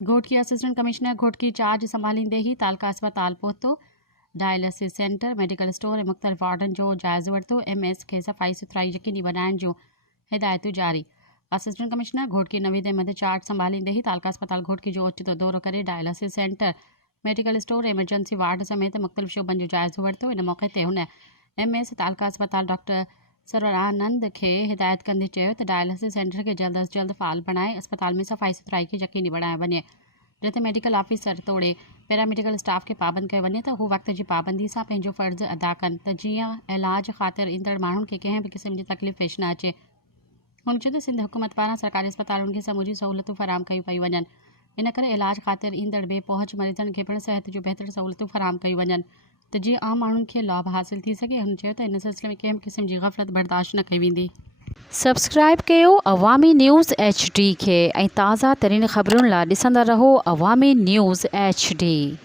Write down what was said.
Ghotki assistant commissioner Ghotki charge संभालींदे ही तालका अस्पताल पहुतो। डायलिसिस सेंटर, मेडिकल स्टोर ऐं मुख़्तलिफ़ वार्डन जो जाइज़ो वरितो। MS खे सफ़ाई सुथराई यकीनी बनाइण जूं हिदायतूं जारी। Assistant commissioner Ghotki Naveed Ahmed charge संभालींदे ही तालका अस्पताल घोटकी जो ओचितो दौरो करे dialysis centre, medical store, emergency ward समेत मुख़्तलिफ़ शोबन जो जाइज़ो वरितो। इन मौक़े ते हुन MS तालका अस्पताल डॉक्टर सर्वरानंद खे हिदायत कंदे चयो त डायलिसिस सेंटर खे जल्द अज़ जल्द फ़ाल बणाए अस्पताल में सफ़ाई सुथराई खे यकीनी बणायो वञे। जिते मेडिकल ऑफिसर तोड़े पैरामेडिकल स्टाफ खे पाबंद कयो वञे त हू वक़्त जी पाबंदी सां पंहिंजो फ़र्ज़ु अदा कनि त जीअं इलाज ख़ातिर ईंदड़ माण्हुनि खे कंहिं बि क़िस्म जी तकलीफ़ पेश न अचे। हुन चयो त सिंध हुकूमत पारां सरकारी अस्पतालुनि खे समूरी सहूलियतूं फराहम कयूं पियूं वञनि। इन करे इलाज ख़ातिर ईंदड़ बेपहुच मरीज़नि खे पिणु सिहत जूं बहितर सहूलियतूं फराहम कयूं वञनि त जीअं आम माण्हुनि खे लाभ हासिल थी सघे। हुन चयो त इन सिलसिले में कंहिं बि क़िस्म जी ग़फ़लत बर्दाश्त न कई वेंदी। सब्सक्राइब कयो अवामी न्यूज़ HD खे ऐं ताज़ा तरीन ख़बरुनि लाइ ॾिसंदा रहो अवामी न्यूज़ HD।